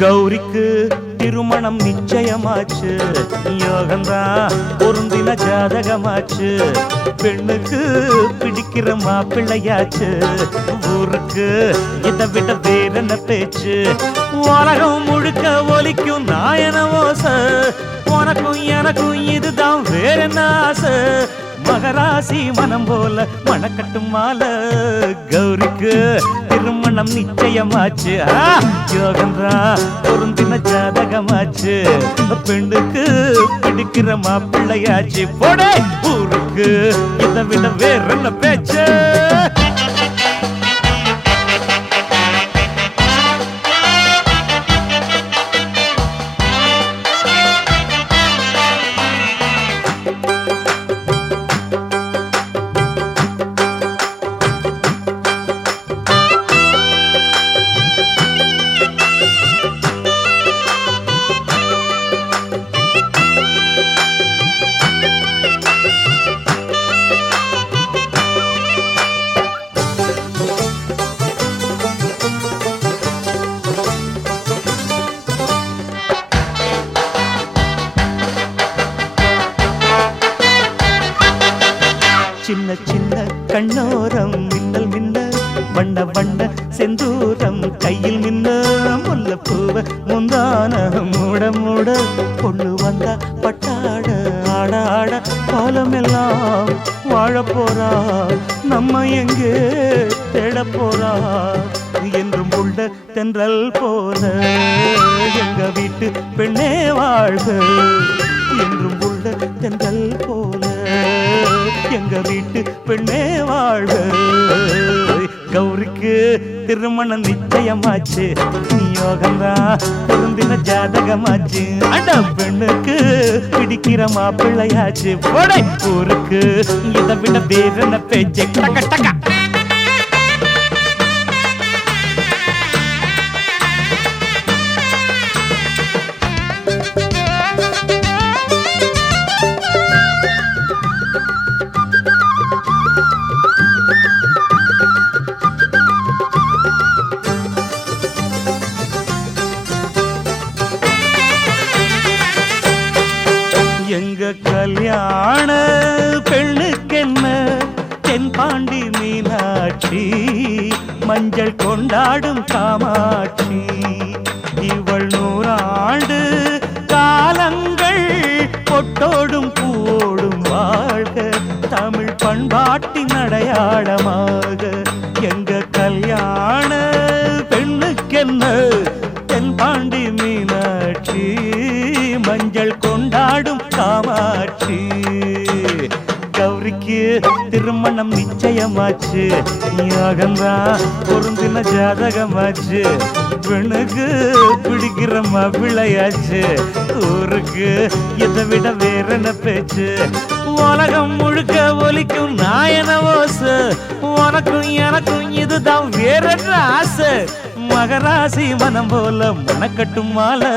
கௌரிக்கு திருமணம் நிச்சயமாச்சு, யோகந்தான் பொருந்தின ஜாதகமாச்சு. பெண்ணுக்கு பிடிக்கிற மாப்பிள்ளையாச்சு, ஊருக்கு இதை விட வேறென்ன பேச்சு. உலகம் முழுக்க ஒலிக்கும் நாயன ஓசை, உனக்கும் எனக்கும் இதுதான் வேறென்ன ஆசை. மகராசி மனம் போல மணக்கட்டும் மாலை, கௌரிக்கு திருமணம் நிச்சயமாச்சு, யோகந்தான் பொருந்தின ஜாதகமாச்சு. பெண்ணுக்கு பிடிக்கிற மாப்பிள்ளையாச்சு, போடே ஊருக்கு இதை விட வேறென்ன பேச்சு. சின்ன சின்ன கண்ணோரம் மின்னல் மின்ன, வண்ண வண்ண செந்தூரம் கையில் மின்ன. முல்லப்பூவ முந்தான மூட மூட, பொண்ணு வந்தா பட்டாட ஆட ஆட. காலமெல்லாம் வாழ போறா, நம்ம எங்கே தேட போறா. என்றும் உள்ள தென்றல் போல எங்க வீட்டு பெண்ணே வாழ்க, என்றும் உள்ள தென்றல் போல எங்க வீட்டு பெண்ணே வாழ்க. கௌரிக்கு திருமணம் நிச்சயமாச்சு, யோகந்தான் பொருந்தின ஜாதகமாச்சு. அட பெண்ணுக்கு பிடிக்கிற மாப்பிள்ளையாச்சு, போடை ஊருக்கு இதை விட வேறென்ன பேச்சு. டக்க டக்க எங்க கல்யாண பெண்ணுக்கென்ன தென்பாண்டி மீனாட்சி, மஞ்சள் கொண்டாடும் காமாட்சி. இவள் 100 ஆண்டு காலங்கள் பொட்டோடும் பூவோடும் வாழ்க, தமிழ் பண்பாட்டின் அடையாளமாக. எங்க கல்யாண பெண்ணுக்கென்ன தென்பாண்டி மீனாட்சி, மஞ்சள் கொண்டாடும் காமாட்சி. கௌரிக்கு திருமணம் நிச்சயமாச்சு, யோகந்தான் பொருந்தின ஜாதகமாச்சு. பெண்ணுக்கு பிடிக்கிற மாப்பிள்ளையாச்சு, ஊருக்கு இதை விட வேறென்ன பேச்சு. உலகம் முழுக்க ஒலிக்கும் நாயன ஓசை, உனக்கும் எனக்கும் இதுதான் வேறென்ன ஆசை. மகராசி மனம் போல மணக்கட்டும் மாலை.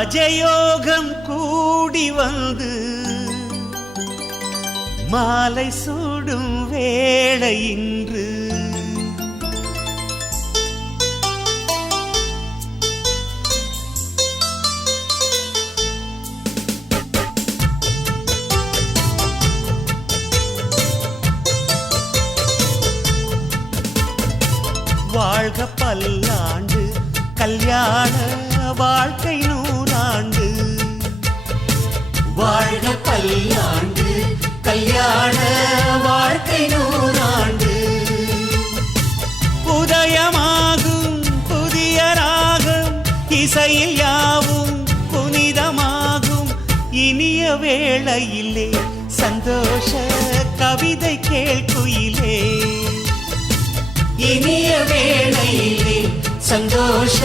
ராஜயோகம் கூடி வந்து மாலை சூடும் வேளை இன்று வாழ்க பல்லாண்டு கல்யாண வாழ்க்கை நூறாண்டு வாழ்க பல்லாண்டு கல்யாண வாழ்க்கை நூறாண்டு உதயமாகும் புதிய ராகம் இசையில் யாவும் புனிதமாகும் இனிய வேளையிலே சந்தோஷ கவிதை கேள்குயிலே இனிய வேளையிலே சந்தோஷ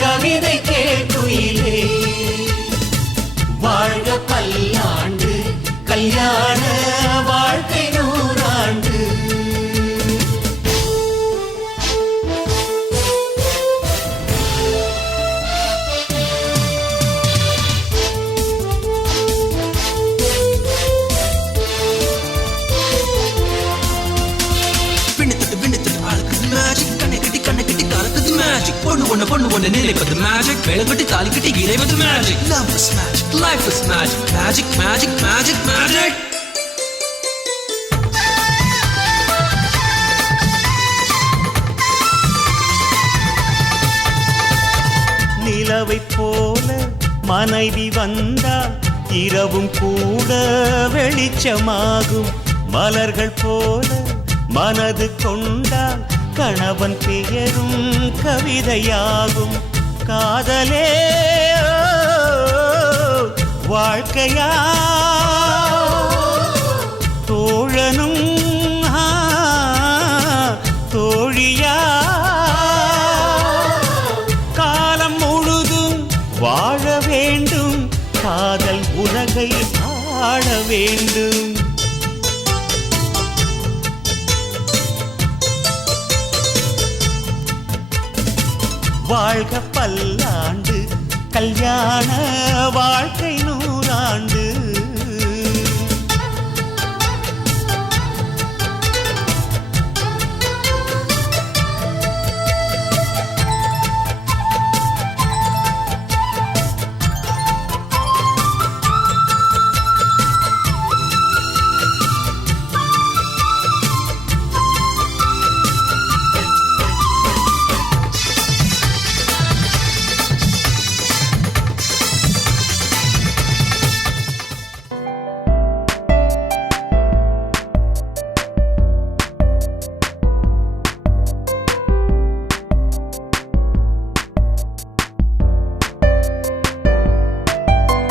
கவிதை கேள்குயிலே வாழ்க பல்லாண்டு கல்யாண வாழ்க்கை நூறாண்டு பொண்ணு ஒண்ணு நிலைப்பது மேஜிக் வேலைப்பட்டு தாலி கட்டி இறைவது magic love is magic life is magic magic magic magic magic நிலவை போல மனைவி வந்தால் இரவும் கூட வெளிச்சமாகும் மலர்கள் போல மனது கொண்டால் கணவன் பெயரும் கவிதையாகும் காதலே வாழ்க்கையா தோழனும் தோழியா காலம் முழுதும் வாழ வேண்டும் காதல் உலகை ஆள வேண்டும் வாழ்க பல்லாண்டு கல்யாண வாழ்க்கை